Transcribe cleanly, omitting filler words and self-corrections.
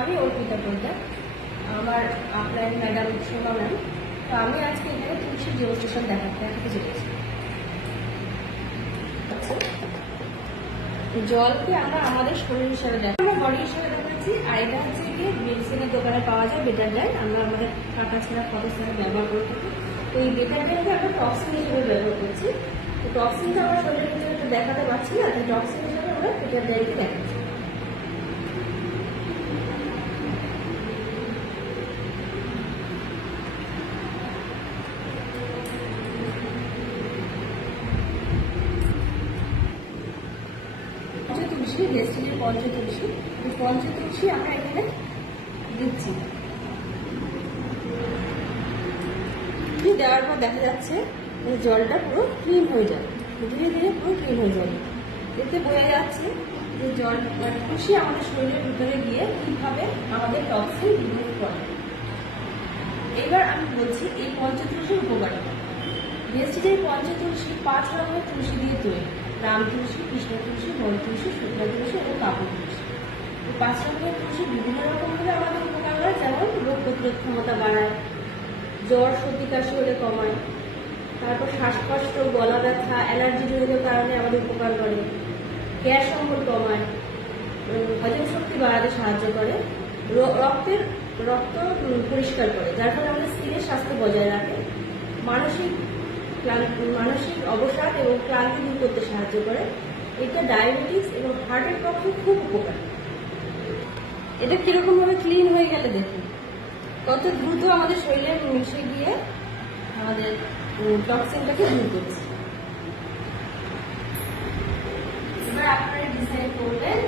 আমি অর্পিতা পোদ্দার, আমার upline madam Soma ma'am. তো আমি আজকে এখানে তুলসীর ডেমনস্ট্রেশন দেখাতে চলেছি। জলকে আমরা আমাদের শরীর হিসাবে দেখি, আমরা বডি হিসাবে দেখাচ্ছি। আর এটা হচ্ছে কি মেডিসিনের দোকানে পাওয়া যায় বেটারজাইন, আমরা আমাদের কাটা ছাড়া কত ছাড়া ব্যবহার করে থাকি। তো এই বেটারজাইনকে আমরা টক্সিন হিসেবে ব্যবহার করছি। তো টক্সিনটা আমার শরীরের ভিতরে দেখাতে পারছি না, তাই টক্সিন হিসেবে আমরা বেটারজাইনকে দেখাচ্ছি। পঞ্চতুলসী, ডেস্টিনির পঞ্চতুলসী, এই পঞ্চতুলসী আমরা এখানে দিচ্ছি। দেওয়ার পর দেখা যাচ্ছে জলটা পুরো ক্লিন হয়ে যায়, ধীরে ধীরে পুরো ক্লিন হয়ে যাবে। এতে বোঝা যাচ্ছে যে জল তুলসী আমাদের শরীরের ভিতরে গিয়ে কিভাবে আমাদের টক্সিন রিমুভ করে। এবার আমি বলছি এই পঞ্চতুলসীর উপকারিতা। ডেস্টিনির পঞ্চতুলসী 5 রকমের তুলসী দিয়ে তৈরি: রাম তুলসী, কৃষ্ণ তুলসী, বন তুলসী, শুক্লা তুলসী এবং কাপুর তুলসী। এই 5 রকমের তুলসী বিভিন্ন রকমভাবে আমাদের উপকার করে, যেমন রোগ প্রতিরোধ ক্ষমতা বাড়ায়, জ্বর সর্দি কাশি হলে কমায়, তারপর শ্বাসকষ্ট, গলা ব্যথা, অ্যালার্জি জনিত কারণে আমাদের উপকার করে, গ্যাস অম্বল কমায়, হজম শক্তি বাড়াতে সাহায্য করে, রক্ত পরিষ্কার করে, যার ফলে আমাদের স্কিনের স্বাস্থ্য বজায় রাখে, মানসিক অবসাদ এবং ক্লান্তি দূর করতে সাহায্য করে। এটা ডায়াবেটিস এবং হার্টের পক্ষে খুব উপকার। এটা কিরকম ভাবে ক্লিন হয়ে গেলে দেখুন, কত দ্রুত আমাদের শরীরে মিশে গিয়ে আমাদের টক্সিনটাকে দূর করছে। এবার আপনারা ডিসাইড করবেন